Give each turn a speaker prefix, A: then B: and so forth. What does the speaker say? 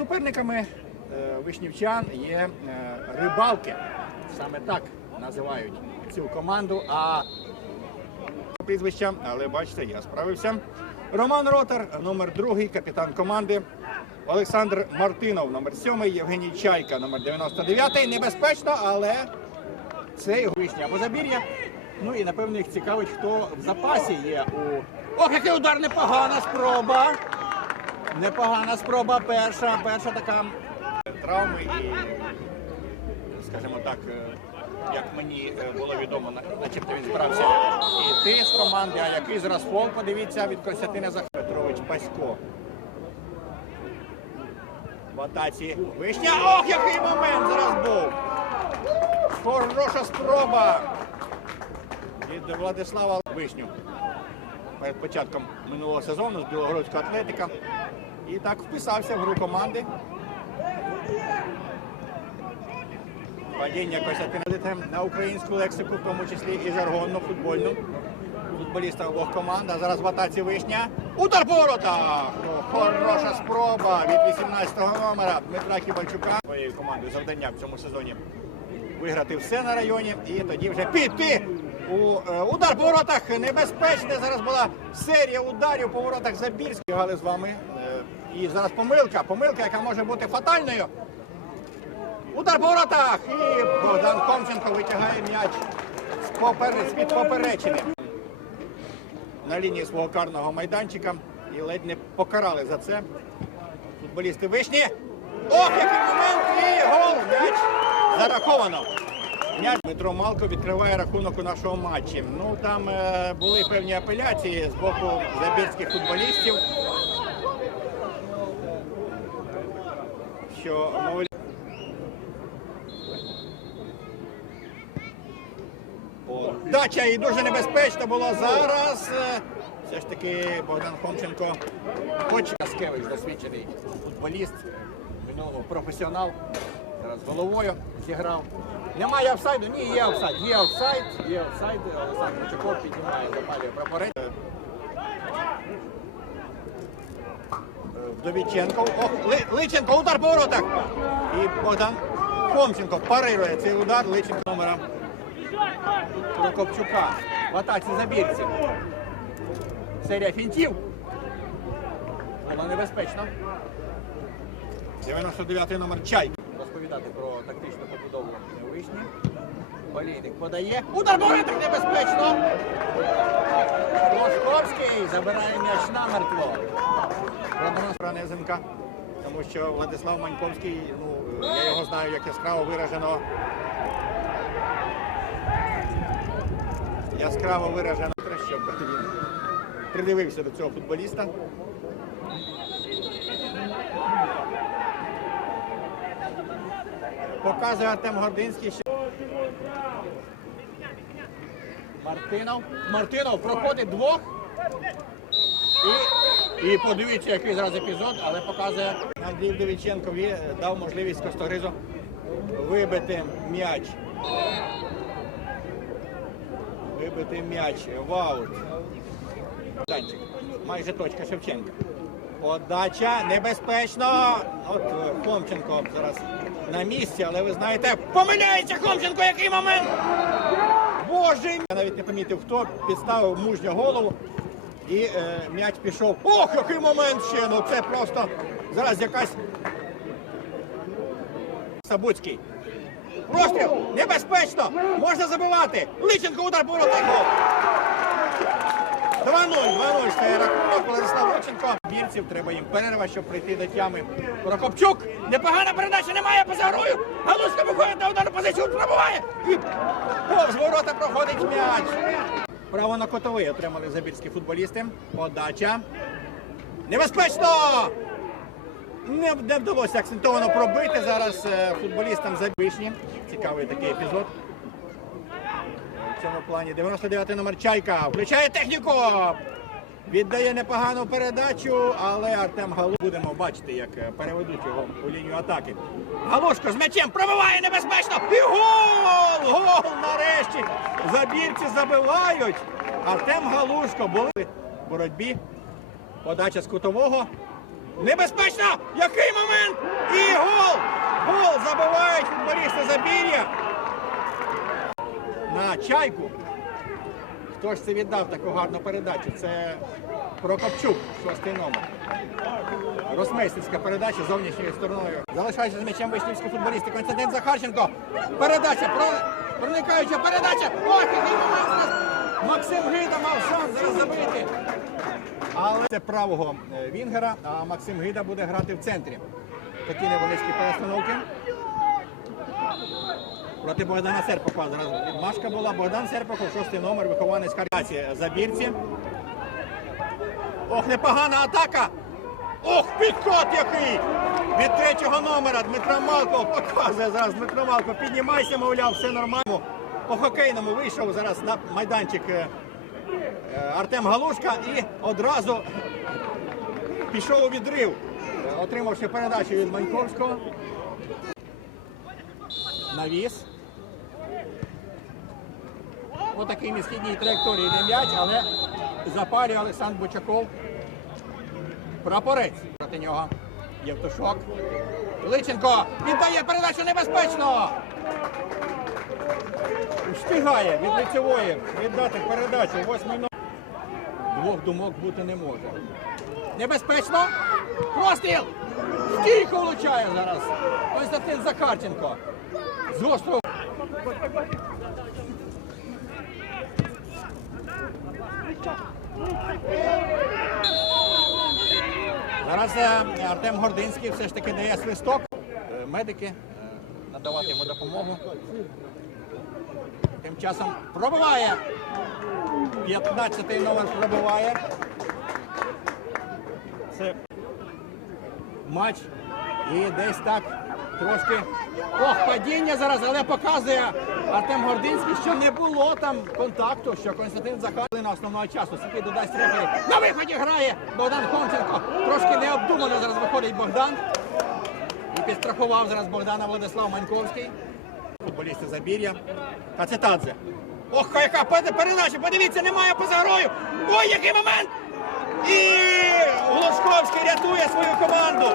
A: Суперниками е, вишнівчан є е, рибалки. Саме так називають цю команду. А прізвища, але бачите, я справився. Роман Ротар, номер другий, капітан команди. Олександр Мартинов, номер сьомий, Євгеній Чайка, номер 99. Небезпечно, але це його вишня або забір'я. Ну і напевно їх цікавить, хто в запасі є у. Ох, який удар! Непогана спроба! Непогана спроба перша, перша така травми і, скажімо так, е, як мені е, було відомо, на- начебто він збирався йти з команди, а який зараз фол, подивіться, від Костянтина Зах... Петрович Пасько. В атаці вишня. Ох, який момент зараз був! Хороша спроба від Владислава Вишню перед початком минулого сезону з Білогородського атлетика. І так вписався в гру команди. Падіння Костянтина на українську лексику, в тому числі і жаргонну, футбольну. Футболіста обох команд. А зараз в атаці вишня. Удар по воротах! Хороша спроба від 18-го номера Дмитра Кібальчука. Своєю командою завдання в цьому сезоні виграти все на районі і тоді вже піти у е, удар по воротах. Небезпечне. Зараз була серія ударів по воротах Забірськ. Бігали з вами. Е, І зараз помилка. Помилка, яка може бути фатальною. Удар по воротах! І Богдан Комченко витягає м'яч з-під поперечини. На лінії свого карного майданчика. І ледь не покарали за це. Футболісти вишні. Ох, який момент! І гол! М'яч зараховано. М'яч Дмитро Малко відкриває рахунок у нашого матчі. Ну там е, були певні апеляції з боку забірських футболістів. Що мовляв. Дача і дуже небезпечно було зараз. Е, Все ж таки Богдан Хомченко, хоч Каскевич досвідчений футболіст, минулого професіонал. Зараз головою зіграв. Немає офсайду? Ні, є офсайд. Є офсайд, є офсайд. Олександр Чуков піднімає, запалює прапорець. Е, Вдовіченко. Личенко, удар по воротах. І Богдан Хомченко парирує цей удар. Личенко номера Прокопчука. В атаці забірці. Серія фінтів. Було небезпечно. 99-й номер Чайка. Розповідати про тактичну побудову у вишні. Олійник подає. Удар по воротах небезпечно. Лошковський забирає м'яч намертво. Ранезенка. Тому що Владислав Маньковський, ну, я його знаю як яскраво виражено. Яскраво виражено, щоб він придивився до цього футболіста. Показує Артем Гординський. Мартинов. Мартинов проходить двох. І, і подивіться, який зараз епізод, але показує Андрій Вдовіченкові дав можливість Костогризу вибити м'яч. Вибити м'яч в аут. Данчик. Майже точка Шевченка. Подача небезпечно. От е, Хомченко зараз на місці, але ви знаєте, помиляється Хомченко, який момент! Боже! Я навіть не помітив, хто підставив мужню голову. І е, м'яч пішов. Ох, який момент ще! Ну це просто зараз якась Сабуцький. Простріл! Небезпечно! Можна забивати! Личенко удар по воротах! Гол! 2-0, 2-0 стає рахунок. Владислав Личенко. Бірців треба їм перерва, щоб прийти до тями. Прокопчук! Непогана передача, немає поза грою! Галузька виходить на ударну позицію, пробуває! І повз ворота проходить м'яч. Право на котовий отримали забірські футболісти. Подача. Небезпечно! Не, не вдалося акцентовано пробити зараз е, футболістам за вишні. Цікавий такий епізод. Цьому плані 99 номер Чайка включає техніку. Віддає непогану передачу, але Артем Галу будемо бачити, як е, переведуть його у лінію атаки. Галушко з м'ячем пробиває небезпечно. І гол! Гол нарешті! Забірці забивають. Артем Галушко були в боротьбі. Подача з кутового. Небезпечно! Який момент! І гол! Гол забивають футболісти Забір'я. На чайку. Хто ж це віддав таку гарну передачу? Це Прокопчук, шостий номер. Розмейстерська передача зовнішньою стороною. Залишається з м'ячем вишнівські футболісти. Константин Захарченко. Передача. Про... Проникаюча передача. Ох. Максим Гида мав шанс зараз забити. Але це правого е, Вінгера, а Максим Гида буде грати в центрі. Такі невеличкі перестановки. Проти Богдана Серпаха відмашка була. Богдан Серпахов, шостий номер, вихованець Харківці забірці. Ох, непогана атака! Ох, підкот який! Від третього номера Дмитро Малко показує зараз Дмитро Малко. Піднімайся, мовляв, все нормально. По хокейному вийшов зараз на майданчик е, е, Артем Галушка і одразу пішов у відрив, е, отримавши передачу від Маньковського. Навіс. Отакий несхідній траєкторії йде м'яч, але запалює Олександр Бучаков. Прапорець проти нього. Євтушок. Личенко віддає передачу небезпечно. Встигає від лицевої віддати передачу. Восьмий номер. Двох думок бути не може. Небезпечно. Простріл! Стійко влучає зараз. Константин Захарченко. З. Зараз е, Артем Гординський все ж таки дає свисток. Е, Медики е, надавати йому допомогу. Тим часом пробиває. 15-й номер пробиває. Це матч. І десь так трошки. Ох, падіння зараз, але показує Артем Гординський, що не було там контакту, що Константин Захар на основного часу. Скільки додасть рефері. На виході грає Богдан Хомченко. Трошки необдумано зараз виходить Богдан. І підстрахував зараз Богдана Владислав Маньковський. Футболісти Забір'я. Кацетадзе. Ох, яка пе- передача! Подивіться, немає поза грою. Ой, який момент! І Глушковський рятує свою команду.